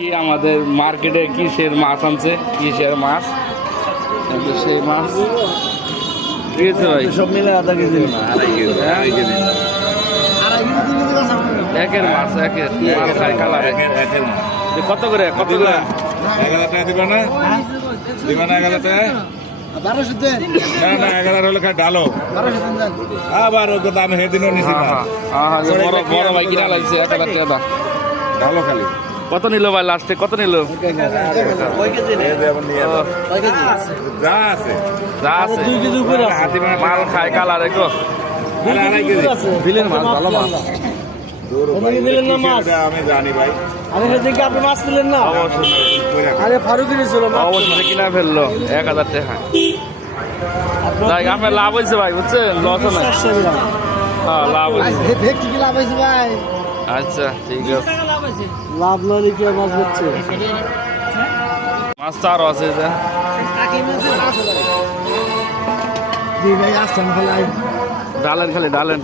কি আমাদের মার্কেটে কিসের মাছ আনছে, কিসের মাছ, সেই মাছ ঠিক আছে ভাই, সব মিলে আধা কেজি একের মাছ, একের মাছ খায় কালার। কত করে, কত করে? 1000 টাকা দিবা না? দিবা না 1000 টাকা? না 1000 হলে খাই ডালো আবার ওই কথা আমি সেদিনও নিছি না। বড় বড় ভাই কিনা লাগছে 1000 টাকা ডালো খালি কত নিল ভাই? লাস্টে কত নিল? যা আছে যা আছে মাল খায় কালার। একো 2.5 কেজি দিলেন মাছ, ভালো মাছ। আমি জানি ভাই, আপনি মাছ দিলেন না? আরে ফারুকি ছিল অবশ্যই কিনা ফেললো 1000 টাকা। যাই আপনার লাভ হয়েছে ভাই, বুঝছেন? লস না, হ্যাঁ লাভ হয়েছে। লাভ হয়েছে ভাই। আচ্ছা ঠিক আছে, লাভ নয় কি মাছ হচ্ছে? মাছ তো আরো আছে যে ভাই আসছেন খেলায় ডালেন, খালি ডালেন।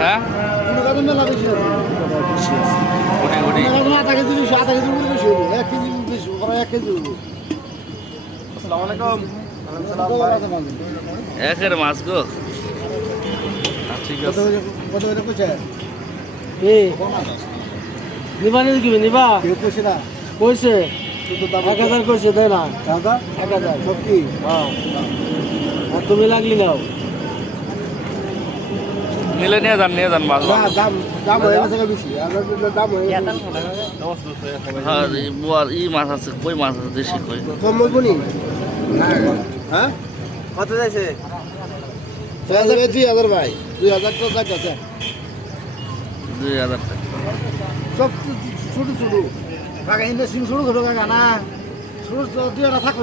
হ্যাঁ একের মাছ গো, ঠিক আছে। নিবা নিবি নিবা কইছে 1000 কইছে, তাই না? 1000 সত্যি? আর তুমি লাগলি নাও, নিলে নিয়ে যান, নিয়ে যান মাছ। হ্যাঁ ই মাছ আছে, কই মাছ আছে, দেশি কই। কত যাইছে? 2000 ভাই, 2000 তো যাচ্ছে 2000 টাকা। সব ছোট ছোট কাকা ইন্ডাস্ট্রি ছোট ছোট কাকা না, ছোট 2 থাকো।